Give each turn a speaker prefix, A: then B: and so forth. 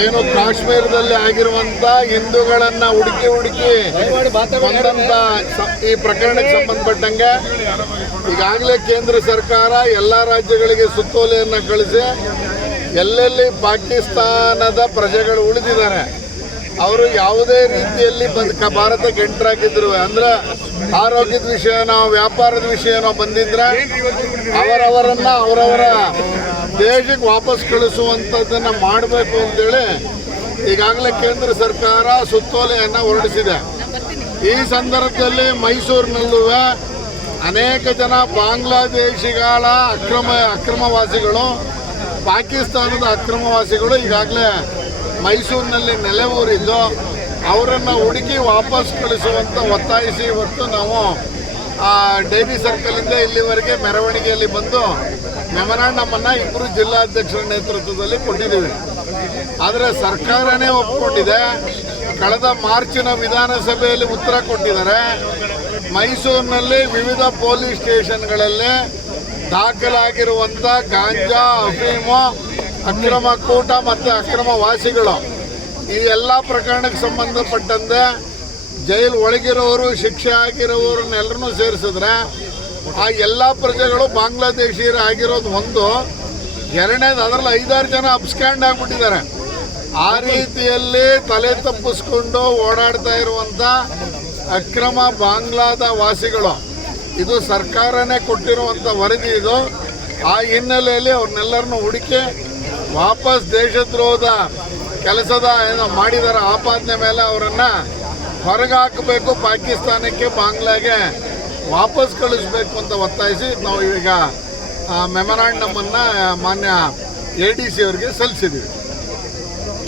A: ಏನು ಕಾಶ್ಮೀರದಲ್ಲಿ ಆಗಿರುವಂತ ಹಿಂದೂಗಳನ್ನ ಹುಡುಕಿ ಹುಡುಕಿ ಬಂದಂತ ಈ ಪ್ರಕರಣಕ್ಕೆ ಸಂಬಂಧಪಟ್ಟಂಗೆ ಈಗಾಗಲೇ ಕೇಂದ್ರ ಸರ್ಕಾರ ಎಲ್ಲ ರಾಜ್ಯಗಳಿಗೆ ಸುತ್ತೋಲೆಯನ್ನ ಕಳಿಸಿ ಎಲ್ಲೆಲ್ಲಿ ಪಾಕಿಸ್ತಾನದ ಪ್ರಜೆಗಳು ಉಳಿದಿದ್ದಾರೆ, ಅವರು ಯಾವುದೇ ರೀತಿಯಲ್ಲಿ ಭಾರತಕ್ಕೆ ಎಂಟರ್ ಹಾಕಿದ್ರು ಅಂದ್ರೆ ಆರೋಗ್ಯದ ವಿಷಯನೋ ವ್ಯಾಪಾರದ ವಿಷಯನೋ ಬಂದಿದ್ರೆ ಅವರವರನ್ನ ಅವರವರ ದೇಶಕ್ಕೆ ವಾಪಸ್ ಕಳಿಸುವಂಥದ್ದನ್ನು ಮಾಡಬೇಕು ಅಂತೇಳಿ ಈಗಾಗಲೇ ಕೇಂದ್ರ ಸರ್ಕಾರ ಸುತ್ತೋಲೆಯನ್ನು ಹೊರಡಿಸಿದೆ. ಈ ಸಂದರ್ಭದಲ್ಲಿ ಮೈಸೂರಿನಲ್ಲೂ ಅನೇಕ ಜನ ಬಾಂಗ್ಲಾದೇಶಿಗಳ ಅಕ್ರಮ, ಅಕ್ರಮವಾಸಿಗಳು, ಪಾಕಿಸ್ತಾನದ ಅಕ್ರಮವಾಸಿಗಳು ಈಗಾಗಲೇ ಮೈಸೂರಿನಲ್ಲಿ ನೆಲೆಯೂರಿದ್ದು ಅವರನ್ನು ಹುಡುಕಿ ವಾಪಸ್ ಕಳಿಸುವಂತ ಒತ್ತಾಯಿಸಿ ಇವತ್ತು ನಾವು ಡೈರಿ ಸರ್ಕಲಿಂದ ಇಲ್ಲಿವರೆಗೆ ಮೆರವಣಿಗೆಯಲ್ಲಿ ಬಂದು ಮೆಮೊರಾಂಡಮನ್ನು ಇಬ್ಬರು ಜಿಲ್ಲಾಧ್ಯಕ್ಷರ ನೇತೃತ್ವದಲ್ಲಿ ಕೊಟ್ಟಿದ್ದೀವಿ. ಆದರೆ ಸರ್ಕಾರನೇ ಒಪ್ಪಿಕೊಂಡಿದೆ ಕಳೆದ ಮಾರ್ಚಿನ ವಿಧಾನಸಭೆಯಲ್ಲಿ ಉತ್ತರ ಕೊಟ್ಟಿದ್ದಾರೆ. ಮೈಸೂರಿನಲ್ಲಿ ವಿವಿಧ ಪೊಲೀಸ್ ಸ್ಟೇಷನ್ಗಳಲ್ಲಿ ದಾಖಲಾಗಿರುವಂಥ ಗಾಂಜಾ, ಅಫೀಮು, ಅಕ್ರಮ ಕೂಟ ಮತ್ತು ಅಕ್ರಮ ವಾಸಿಗಳು. ಈ ಎಲ್ಲ ಪ್ರಕರಣಕ್ಕೆ ಸಂಬಂಧಪಟ್ಟಂತೆ ಜೈಲು ಒಳಗಿರೋರು, ಶಿಕ್ಷೆ ಆಗಿರೋರನ್ನೆಲ್ಲರನ್ನೂ ಸೇರಿಸಿದ್ರೆ ಆ ಎಲ್ಲ ಪ್ರಜೆಗಳು ಬಾಂಗ್ಲಾದೇಶೀಯರು ಆಗಿರೋದು ಒಂದು. ಎರಡನೇದು ಅದರಲ್ಲಿ ಐದಾರು ಜನ ಅಪ್ಸ್ಕ್ಯಾಂಡ್ ಆಗಿಬಿಟ್ಟಿದ್ದಾರೆ. ಆ ರೀತಿಯಲ್ಲಿ ತಲೆ ತಪ್ಪಿಸ್ಕೊಂಡು ಓಡಾಡ್ತಾ ಇರುವಂಥ ಅಕ್ರಮ ಬಾಂಗ್ಲಾದ ವಾಸಿಗಳು. ಇದು ಸರ್ಕಾರನೇ ಕೊಟ್ಟಿರುವಂಥ ವರದಿ ಇದು. ಆ ಹಿನ್ನೆಲೆಯಲ್ಲಿ ಅವ್ರನ್ನೆಲ್ಲರನ್ನು ಹುಡುಕಿ ವಾಪಸ್ ದೇಶದ್ರೋಹದ ಕೆಲಸದ ಏನೋ ಮಾಡಿದಾರ, ಆಪಾದನೆ ಮೇಲೆ ಅವರನ್ನು ಹೊರಗಾಕಬೇಕು ಪಾಕಿಸ್ತಾನಕ್ಕೆ ಬಾಂಗ್ಲಾಗೆ. ವಾಪಸ್ ಕಳಿಸ್ಬೇಕು ಅಂತ ಒತ್ತಾಯಿಸಿ ನಾವು ಈಗ ಮೆಮೊರಾಂಡಮನ್ನು ಮಾನ್ಯ ಎ ಡಿ ಸಿ ಅವರಿಗೆ ಸಲ್ಲಿಸಿದ್ದೀವಿ.